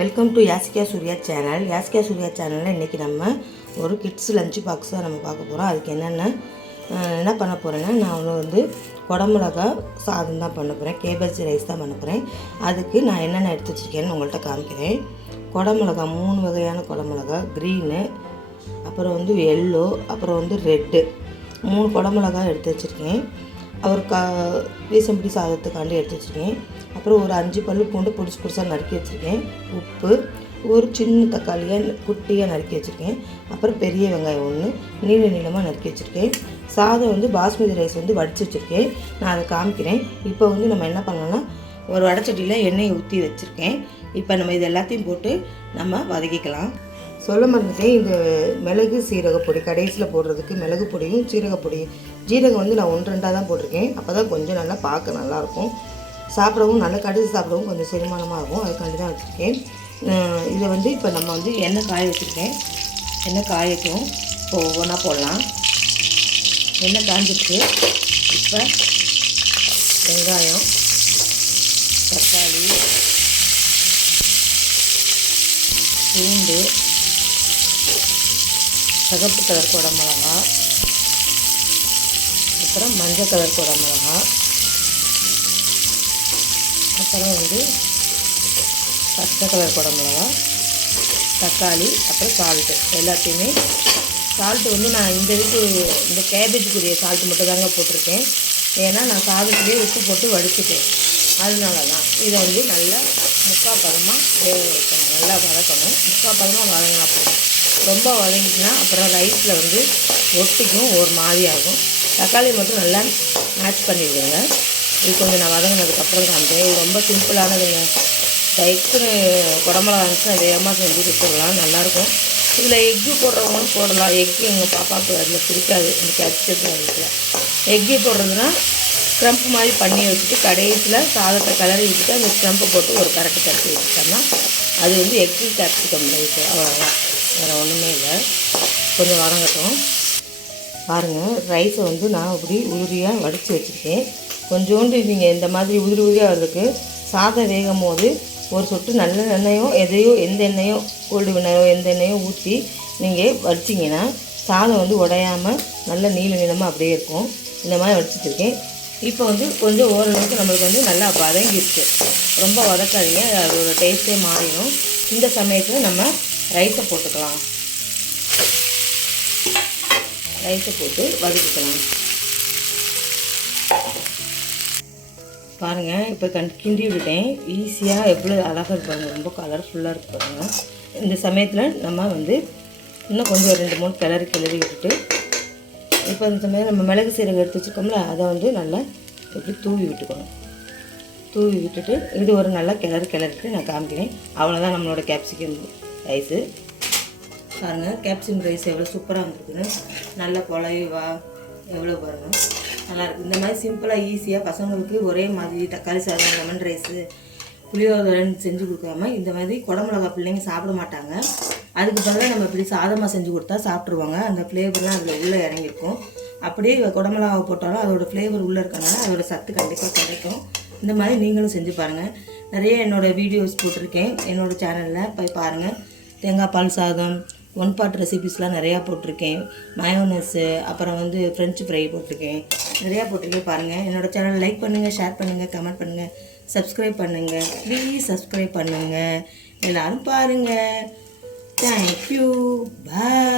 Welcome to Yashika Surya channel. Yashika Surya சேனலில் இன்றைக்கி நம்ம ஒரு கிட்ஸ் லஞ்ச் பாக்ஸ் தான் நம்ம பார்க்க போகிறோம். அதுக்கு என்ன பண்ண போகிறேன்னா, நான் வந்து குடமிளகா சாதம் தான் பண்ண போகிறேன். கேபேஜ் ரைஸ் தான் பண்ண போகிறேன். அதுக்கு நான் என்னென்ன எடுத்து வச்சுருக்கேன்னு உங்கள்கிட்ட காமிக்கிறேன். குடமிளகா 3 வகையான குடமிளகா, க்ரீனு, அப்புறம் வந்து எல்லோ, அப்புறம் வந்து ரெட்டு, 3 குடமிளகா எடுத்து வச்சுருக்கேன். ரீசம்படி சாதத்துக்காண்டி எடுத்து வச்சுருக்கேன். அப்புறம் ஒரு 5 பல்லு பூண்டு பொடிசாக நறுக்கி வச்சுருக்கேன். உப்பு, ஒரு சின்ன தக்காளியை குட்டியாக நறுக்கி வச்சுருக்கேன். அப்புறம் பெரிய வெங்காயம் 1 நீளமாக நறுக்கி வச்சுருக்கேன். சாதம் வந்து பாஸ்மதி ரைஸ் வந்து வடித்து வச்சுருக்கேன். நான் அதை காமிக்கிறேன். இப்போ வந்து நம்ம என்ன பண்ணலாம்னா, ஒரு வடைச்சட்டியில் எண்ணெயை ஊற்றி வச்சுருக்கேன். இப்போ நம்ம இது எல்லாத்தையும் போட்டு நம்ம வதக்கிக்கலாம். சொல்ல மறந்துட்டேன், இந்த மிளகு சீரகப்பொடி கடைசியில் போடுறதுக்கு மிளகு பொடியும் சீரகப்பொடி, ஜீரகம் வந்து நான் 1-2 தான் போட்டிருக்கேன். அப்போ தான் கொஞ்சம் நல்லா பார்க்க நல்லாயிருக்கும், சாப்பிடவும் நல்லா கடைசி சாப்பிடவும் கொஞ்சம் செரிமானமாக இருக்கும். அதுக்காண்டி தான் வச்சுருக்கேன். இதை வந்து இப்போ நம்ம வந்து எண்ணெய் காய வச்சுருக்கேன். எண்ணெய் காயட்டும். இப்போ ஒவ்வொன்றா போடலாம். எண்ணெய் காஞ்சிருக்கு. இப்போ வெங்காயம், தக்காளி, பூண்டு, சிகப்பு கலர் குடமிளகா, அப்புறம் மஞ்சள் கலர் குடமிளகா, அப்புறம் வந்து பச்சை கலர் குடமிளகா, தக்காளி, அப்புறம் சால்ட்டு. எல்லாத்தையுமே சால்ட்டு வந்து நான் இந்த கேபேஜுக்குரிய சால்ட்டு மட்டும் தாங்க போட்டிருக்கேன். ஏன்னா நான் சாதத்துலேயே உப்பு போட்டு வடிச்சிட்டேன். அதனால தான் இதை வந்து நல்லா 3/4 பதமாக வேக வைக்கணும். நல்லா வதக்கணும். 3/4 பதமாக வதங்கினா போதும். ரொம்ப வதங்கிட்டுனா அப்புறம் ரைஸில் வந்து ஒட்டிக்கும், ஒரு மாதிரி ஆகும். தக்காளி மட்டும் நல்லா மேட்ச் பண்ணி விடுங்க. இது கொஞ்சம் நான் வதங்கினதுக்கப்புறம் காமிக்கிறேன். இது ரொம்ப சிம்பிளானதுங்க. டைக்குன்னு குடமிளகா இருந்துச்சுன்னா வேகமாக செஞ்சு கொடுத்துடலாம், நல்லாயிருக்கும். இதில் எக்கு போடுறவங்களும் போடலாம். எக்கு எங்கள் பாப்பாவுக்கு அதில் பிடிக்காது, இந்த கேப்சிகம் வீட்டில். எக்கு போடுறதுனா ஸ்க்ரம்ப் மாதிரி பண்ணி வச்சுட்டு கடைசியில் சாதத்தை கிளறி விட்டுட்டு அந்த ஸ்க்ரம்பை போட்டு ஒரு கரட்டு கட்டி வச்சுட்டோம்னா அது வந்து எக்கு கேப்சிகம் ரைஸ். அவ்வளோதான், வேறு ஒன்றுமே இல்லை. கொஞ்சம் வதங்கட்டும். பாருங்கள், ரைஸை வந்து நான் இப்படி உதிரியாக வடித்து வச்சுருக்கேன். கொஞ்சோண்டு நீங்கள் இந்த மாதிரி உதிரியாக வர்றதுக்கு சாதம் வேகும் போது ஒரு சொட்டு நல்ல எண்ணெயோ எந்த எண்ணெயோ கோல்டு வினரோ எந்த எண்ணெயோ ஊற்றி நீங்கள் வடிச்சிங்கன்னா சாதம் வந்து உடையாமல் நல்ல நீளமாக அப்படியே இருக்கும். இந்த மாதிரி வடிச்சிட்ருக்கேன். இப்போ வந்து கொஞ்சம் ஓரளவுக்கு நம்மளுக்கு வந்து நல்லா வதங்கிடுச்சு. ரொம்ப வதக்காதீங்க, அதோட டேஸ்ட்டே மாறிடும். இந்த சமயத்தில் நம்ம ரைஸை போட்டுக்கலாம். ரைஸை போட்டு வதக்கிக்கலாம். பாருங்கள், இப்போ கிண்டி விட்டுட்டேன். ஈஸியாக எவ்வளோ அழகாக இருப்பாங்க, ரொம்ப கலர்ஃபுல்லாக இருப்பாங்க. இந்த சமயத்தில் நம்ம வந்து இன்னும் கொஞ்சம் 2-3 கிளறி விட்டுட்டு, இப்போ இந்த சமயம் நம்ம மிளகு சீரகம் எடுத்து வச்சுருக்கோம்ல, அதை வந்து நல்லா இப்படி தூவி விட்டுக்கணும். தூவி விட்டுட்டு இது ஒரு நல்லா கிளறிட்டு நான் காமிக்கிறேன். அவ்வளோதான் நம்மளோட கேப்சிகம் ரைஸு. பாருங்கள், கேப்சிகம் ரைஸ் எவ்வளோ சூப்பராக வந்துருக்குன்னு. நல்ல குழைவா எவ்வளோ பாருங்கள், நல்லாயிருக்கு. இந்த மாதிரி சிம்பிளாக ஈஸியாக பசங்களுக்கு ஒரே மாதிரி தக்காளி சாதம், லெமன் ரைஸு, புளியோதரைன்னு செஞ்சு கொடுக்காம இந்த மாதிரி குடமிளகா பிள்ளைங்க சாப்பிட மாட்டாங்க. அதுக்கு பதிலாக நம்ம இப்படி சாதமாக செஞ்சு கொடுத்தா சாப்பிட்ருவாங்க. அந்த ஃப்ளேவர்லாம் அதில் உள்ளே இறங்கியிருக்கும். அப்படியே குடமிளகாவை போட்டாலும் அதோடய ஃப்ளேவர் உள்ளே இருக்கனால அதோடய சத்து கண்டிப்பாக கிடைக்கும். இந்த மாதிரி நீங்களும் செஞ்சு பாருங்கள். நிறைய என்னோடய வீடியோஸ் போட்டிருக்கேன் என்னோடய சேனலில், போய் பாருங்கள். தேங்காய் பால் சாதம், 1 பாட் ரெசிபீஸ்லாம் நிறையா போட்டிருக்கேன். மயோனஸு, அப்புறம் வந்து ஃப்ரெஞ்சு ஃப்ரை போட்டிருக்கேன். நிறையா போட்டிருக்கேன். பாருங்கள். என்னோடய சேனல் லைக் பண்ணுங்கள், ஷேர் பண்ணுங்கள், கமெண்ட் பண்ணுங்கள், சப்ஸ்கிரைப் பண்ணுங்கள். ப்ளீஸ் சப்ஸ்கிரைப் பண்ணுங்கள். எல்லோரும் பாருங்கள். தேங்க்யூ. பாய்.